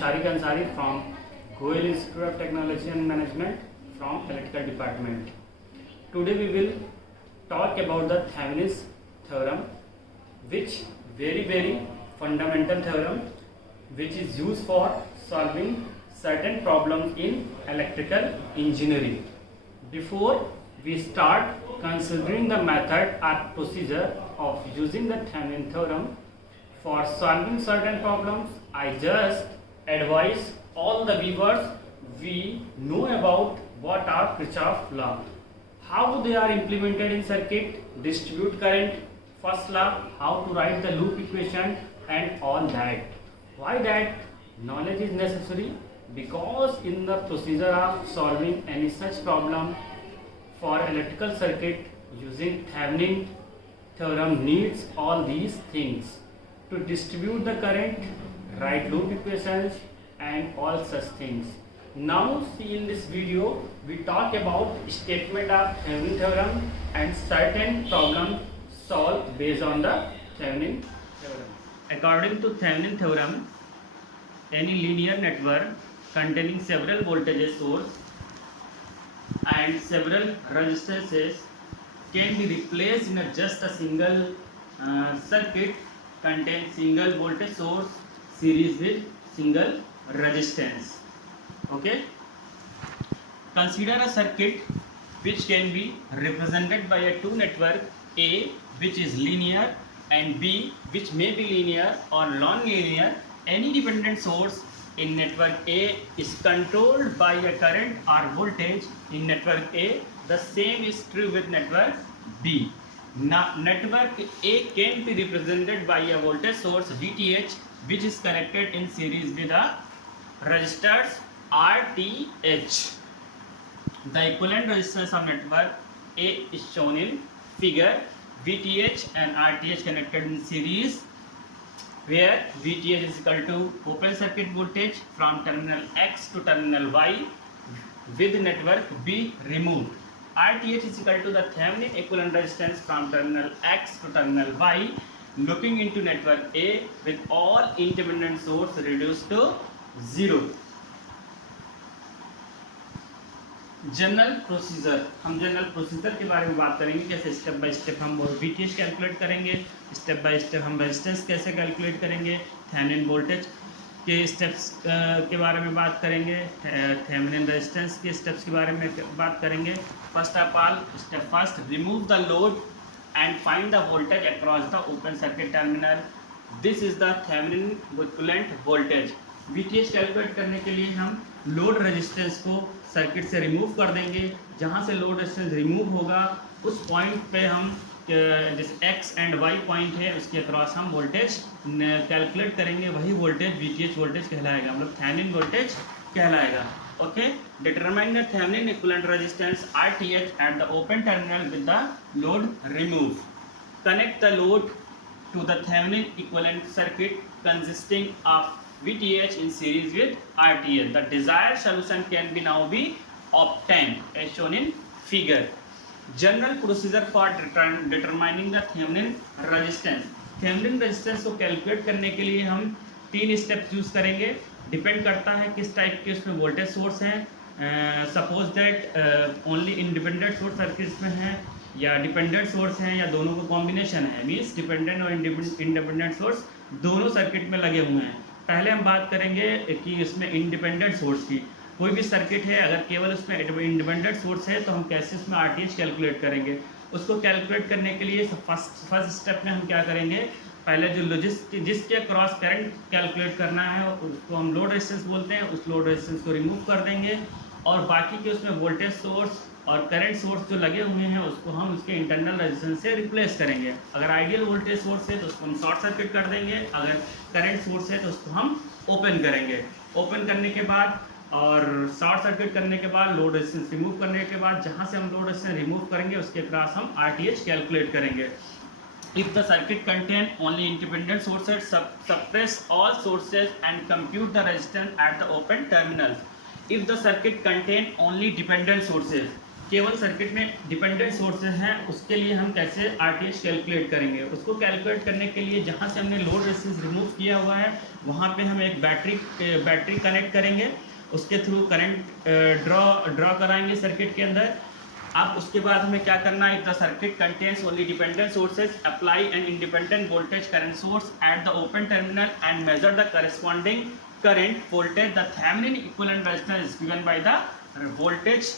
Sharik Ansari from Goel Institute of Technology and Management from Electrical Department. Today we will talk about the Thevenin's theorem, which very fundamental theorem which is used for solving certain problems in electrical engineering. Before we start considering the method or procedure of using the Thevenin theorem for solving certain problems, I just advise all the viewers we know about what are Kirchhoff law, how they are implemented in circuit, distribute current, first law, how to write the loop equation and all that. Why that knowledge is necessary? Because in the procedure of solving any such problem for electrical circuit using Thevenin theorem needs all these things to distribute the current, write loop equations and all such things. Now see in this video we talk about statement of Thevenin theorem and certain problem solved based on the Thevenin theorem. According to Thevenin theorem, any linear network containing several voltage source and several resistances can be replaced in just a single circuit contain single voltage source series with single resistance. Okay, consider a circuit which can be represented by a two network, A which is linear and B which may be linear or non-linear. Any dependent source in network A is controlled by a current or voltage in network A. The same is true with network B. Now, network A can be represented by a voltage source VTH which is connected in series with a resistors RTH. The equivalent resistance of network A is shown in figure. VTH and RTH connected in series, where VTH is equal to open circuit voltage from terminal X to terminal Y with network B removed. RTH is equal to the Thevenin equivalent resistance from terminal X to terminal Y looking into network A with all independent source reduced to 0. General procedure, हम general procedure के बारे में बात करेंगे, कैसे step by step हम VTH calculate करेंगे, step by step हम रेजिस्टेंस कैसे कैलकुलेट करेंगे, थेवेनिन वोल्टेज के स्टेप्स के बारे में बात करेंगे, थेवेनिन रेजिस्टेंस के स्टेप्स के बारे में बात करेंगे. First of all, step first, remove the load and find the voltage across the open circuit terminal. This is the Thevenin equivalent voltage. VTH calculate करने के लिए हम लोड रेजिस्टेंस को सर्किट से रिमूव कर देंगे. जहाँ से लोड रेजिस्टेंस रिमूव होगा उस पॉइंट पे हम जिस X एंड Y पॉइंट है उसके अक्रॉस हम वोल्टेज कैलकुलेट करेंगे. वही वोल्टेज VTH वोल्टेज कहलाएगा, मतलब थेवेनिन वोल्टेज कहलाएगा. Okay, determine the Thevenin equivalent resistance RTH at the open terminal with the load remove. Connect the load to the Thevenin equivalent circuit consisting of VTH in series with RTH. The desired solution can be now be obtained as shown in figure. General procedure for determining the Thevenin resistance. Thevenin resistance को calculate करने के लिए हम 3 steps use करेंगे. Depend करता है किस type के उसमें वोल्टेज सोर्स हैं. Suppose that only independent source circuits में है या डिपेंडेंट सोर्स हैं या दोनों का कॉम्बिनेशन है, मीन्स डिपेंडेंट और इंडिपेंडेंट सोर्स दोनों सर्किट में लगे हुए हैं. पहले हम बात करेंगे कि इसमें इंडिपेंडेंट सोर्स की. कोई भी सर्किट है अगर केवल उसमें इंडिपेंडेंट सोर्स है तो हम कैसे उसमें RTH कैलकुलेट करेंगे. उसको कैलकुलेट करने के लिए फर्स्ट स्टेप में हम क्या करेंगे, पहले जो जिसके क्रॉस करंट कैलकुलेट करना है उसको हम लोड रेजिस्टेंस बोलते हैं, उस लोड रेजिस्टेंस को रिमूव कर देंगे और बाकी के उसमें वोल्टेज सोर्स और करंट सोर्स जो लगे हुए हैं उसको हम उसके इंटरनल रेजिस्टेंस से रिप्लेस करेंगे. अगर आइडियल वोल्टेज सोर्स है तो उसको हम शॉर्ट सर्किट कर देंगे, अगर करंट सोर्स है तो उसको हम ओपन करेंगे. ओपन करने के बाद और शॉर्ट सर्किट करने के बाद लोड रेजिस्टेंस रिमूव करने के बाद जहाँ से हम लोड रेजिस्टेंस रिमूव करेंगे उसके क्रॉस हम RTH कैलकुलेट करेंगे. If the circuit contain only independent sources, suppress all sources and compute the resistance at the open terminals. If the circuit contain only dependent sources, केवल circuit में dependent sources हैं, उसके लिए हम कैसे RTH calculate करेंगे। उसको कैलकुलेट करने के लिए जहाँ से हमने लोड रेजिस्टेंस रिमूव किया हुआ है वहाँ पे हम एक बैटरी कनेक्ट करेंगे, उसके थ्रू करंट ड्रॉ कराएंगे सर्किट के अंदर। अब उसके बाद हमें क्या करना है, the circuit contains only dependent sources, apply an independent voltage current source eight the open terminal and measure the corresponding current voltage. The Thevenin equivalent resistance is given by the voltage,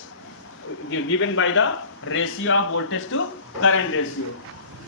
given by the ratio of voltage to current ratio.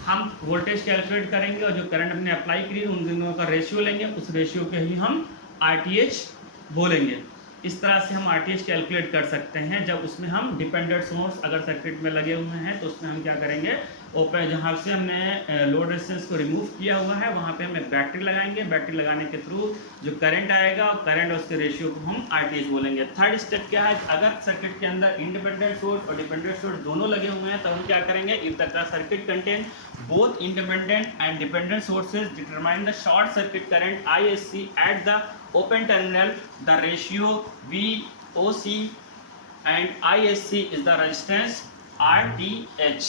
हम voltage calculate करेंगे और जो current हमने apply करी उन दोनों का ratio लेंगे, उस रेशियो के ही हम RTH बोलेंगे। इस तरह से हम RTH कैलकुलेट कर सकते हैं। जब उसमें हम डिपेंडेंट सोर्स अगर सर्किट में लगे हुए हैं तो उसमें हम क्या करेंगे, ओपन जहाँ से हमने लोड रेजिस्टेंस को रिमूव किया हुआ है वहाँ पे हम एक बैटरी लगाएंगे। बैटरी लगाने के थ्रू जो करंट आएगा और करंट और उसके रेशियो को हम RTH बोलेंगे। थर्ड स्टेप क्या है, अगर सर्किट के अंदर इंडिपेंडेंट सोर्स और डिपेंडेंट सोर्स दोनों लगे हुए हैं तो हम क्या करेंगे, if the circuit contain both independent and dependent sources determine the short circuit current ISC at the open terminal. The ratio VOC and ISC is the resistance RTH.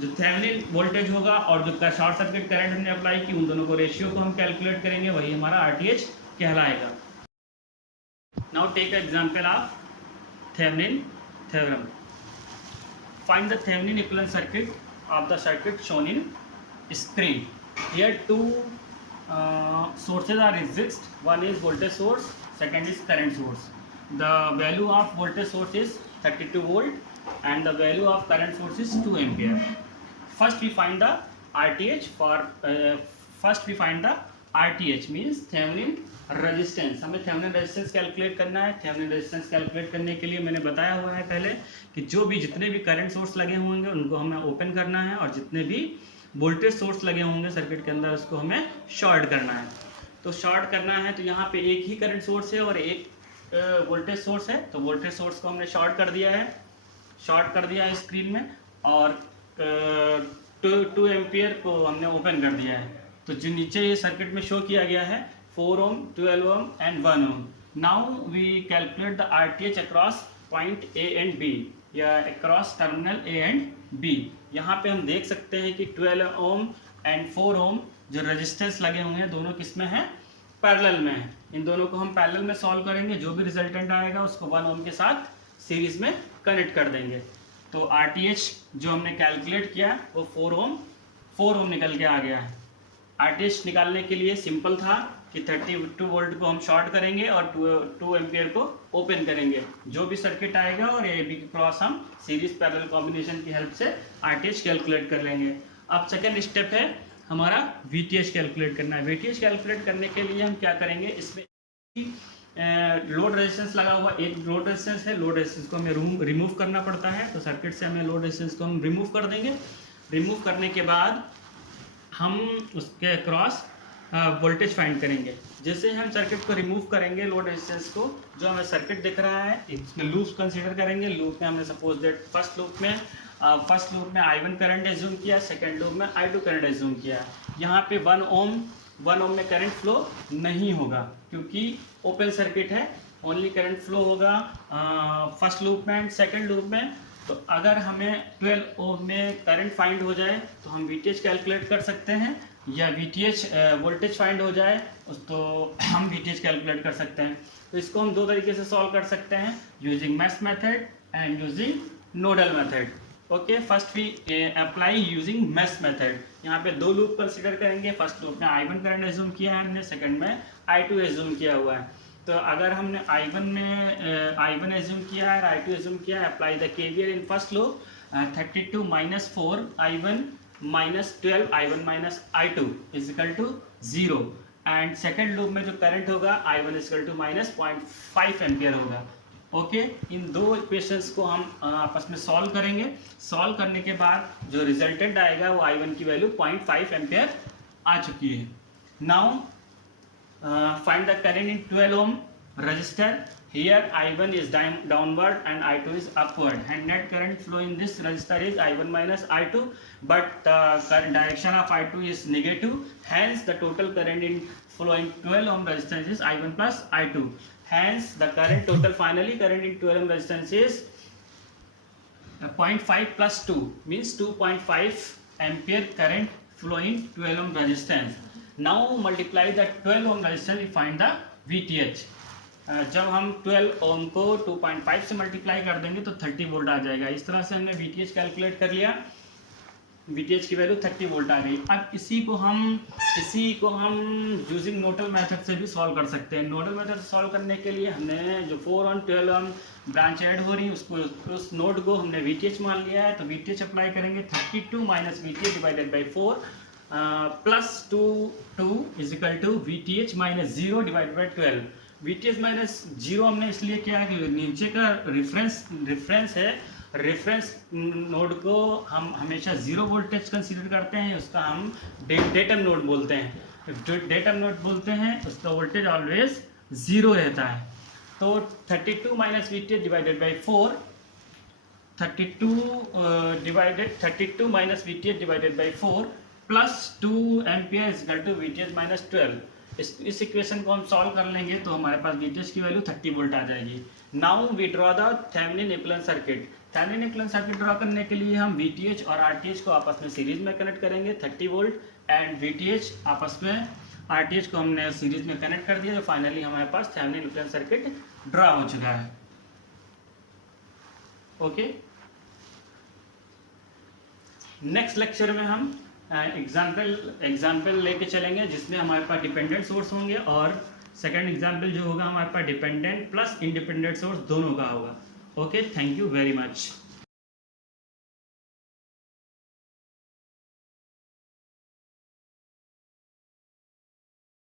जो थेवेनिन वोल्टेज होगा और जो शॉर्ट सर्किट करंट हमने apply की उन दोनों को ratio को हम कैलकुलेट करेंगे, वही हमारा RTH कहलाएगा। Now take an example of Thevenin theorem. Find the Thevenin equivalent circuit of the circuit shown in screen. Here two sources are exist. One is voltage source, second is current source. The value of voltage source is 32 volt and the value of current source is 2 ampere. First we find the RTH means Thevenin resistance. हमें Thevenin resistance calculate करना है। Thevenin resistance calculate करने के लिए मैंने बताया हुआ है पहले कि जो भी जितने भी करंट सोर्स लगे होंगे उनको हमें ओपन करना है और जितने भी वोल्टेज सोर्स लगे होंगे सर्किट के अंदर उसको हमें शॉर्ट करना है। तो शॉर्ट करना है तो यहाँ पे एक ही करंट सोर्स है और एक वोल्टेज सोर्स है, तो वोल्टेज सोर्स को हमने शॉर्ट कर दिया है स्क्रीन में, और 2 एम्पियर को हमने ओपन कर दिया है। तो जो नीचे ये सर्किट में शो किया गया है 4 ohm, 12 ohm and 1 ohm. Now we calculate the RTH across point A and B या across terminal A and B. यहाँ पे हम देख सकते हैं कि 12 ohm and 4 ohm जो रेजिस्टेंस लगे हुए हैं दोनों किस में हैं, पैरेलल में है। इन दोनों को हम पैरेलल में सॉल्व करेंगे, जो भी रिजल्टेंट आएगा उसको 1 ohm के साथ सीरीज में कनेक्ट कर देंगे। तो RTH जो हमने कैलकुलेट किया वो 4 ohm निकल के आ गया है। RTH निकालने के लिए सिंपल था कि 32 वोल्ट को हम शॉर्ट करेंगे और 2 एम्पियर को ओपन करेंगे। जो भी सर्किट आएगा और ए बी के क्रॉस हम सीरीज पैरेलल कॉम्बिनेशन की हेल्प से RTH कैलकुलेट कर लेंगे। अब सेकेंड स्टेप है हमारा VTH कैलकुलेट करना है। VTH कैलकुलेट करने के लिए हम क्या करेंगे, इसमें लोड रेजिस्टेंस लगा हुआ एक लोड रेजिस्टेंस है। लोड रेजिस्टेंस को हमें रिमूव करना पड़ता है, तो सर्किट से हमें लोड रेजिस्टेंस को हम रिमूव कर देंगे। रिमूव करने के बाद हम उसके क्रॉस वोल्टेज फाइंड करेंगे। जैसे हम सर्किट को रिमूव करेंगे लोड रेजिस्टेंस को, जो हमें सर्किट दिख रहा है इसमें लूप्स कंसीडर करेंगे। लूप में हमने सपोज दैट फर्स्ट लूप में I1 करंट एज्यूम किया, सेकेंड लूप में I2 करंट एज्यूम किया। यहाँ पे 1 ohm में करंट फ्लो नहीं होगा क्योंकि ओपन सर्किट है, ओनली करंट फ्लो होगा फर्स्ट लूप में एंड सेकेंड लूप में। तो अगर हमें 12 ohm में करंट फाइंड हो जाए तो हम VTH कैलकुलेट कर सकते हैं, या VTH वोल्टेज फाइंड हो जाए तो हम VTH कैलकुलेट कर सकते हैं। तो इसको हम दो तरीके से सॉल्व कर सकते हैं, using mesh method and using nodal method. Okay, first we apply using mesh method. यहाँ पे 2 लूप कंसीडर करेंगे। फर्स्ट लूप में I1 करंट एज्यूम किया है हमने, सेकंड में I2 एज्यूम किया हुआ है। तो अगर हमने I1 एज्यूम किया है, I2 एज्यूम किया है, apply the KVL in first loop 32 - 4 I1 - 12 I1 - I2 is equal to 0। And second loop में जो करंट होगा I1 is equal to -0.5 ampere होगा। ओके, इन दो इक्वेशंस को हम आपस में सॉल्व करेंगे। सॉल्व करने के बाद जो रिजल्टेंट आएगा वो I1 की वैल्यू 0.5 एम्पियर आ चुकी है। Now find the current in 12 ohm resistor. Here I1 is downward and I2 is upward, and net current flow in this resistor is I1 minus I2, but the current direction of I2 is negative, hence the total current in flowing 12 ohm resistance is I1 plus I2. Hence the current total finally current in 12 ohm resistance is 0.5 plus 2 means 2.5 ampere current flowing 12 ohm resistance. Now multiply the 12 ohm resistance, we find the VTH. जब हम 12 ओम को 2.5 से multiply कर देंगे तो 30 volt आ जाएगा। इस तरह से हमने VTH कैलकुलेट कर लिया, VTH की वैल्यू 30 वोल्ट आ गई। अब इसी को हम यूजिंग नोडल मेथड से भी सॉल्व कर सकते हैं। नोडल मेथड से सॉल्व करने के लिए हमने जो 4 और 12 ओम ब्रांच ऐड हो रही है उसको, उस नोड को हमने VTH मान लिया है, तो VTH अप्लाई करेंगे 32 minus VTH divided by 4 plus 2 is equal to VTH minus 0 divided by 12। VTH minus 0 हमने इसलिए किया कि नीचे का रेफरेंस है, रेफरेंस नोड को हम हमेशा 0 वोल्टेज कंसीडर करते हैं, उसका हम डेटम नोड बोलते हैं। जो डेटम नोड बोलते हैं उसका वोल्टेज ऑलवेज 0 रहता है। तो 32 minus VTH divided by 4, 32 minus VTH divided by 4 plus 2 ampere is equal to VTH minus 12। इस इक्वेशन को हम सॉल्व कर लेंगे तो हमारे पास VTH की वैल्यू 30 वोल्ट आ जाएगी। Now we draw the Thevenin equivalent circuit. Thevenin equivalent circuit draw करने के लिए हम VTH और RTH को आपस में सीरीज में कनेक्ट करेंगे 30 वोल्ट एंड VTH आपस में RTH को हमने सीरीज में कनेक्ट कर दिया, तो फाइनली हमारे पास थेवेनिन इक्विवेलेंट सर्किट ड्रॉ हो चुका है। ओके, नेक्स्ट लेक्चर में हम एग्जाम्पल लेके चलेंगे जिसमें हमारे पास डिपेंडेंट सोर्स होंगे और सेकंड एग्जाम्पल जो होगा हमारे पास डिपेंडेंट प्लस इंडिपेंडेंट सोर्स दोनों का होगा। Okay, thank you very much.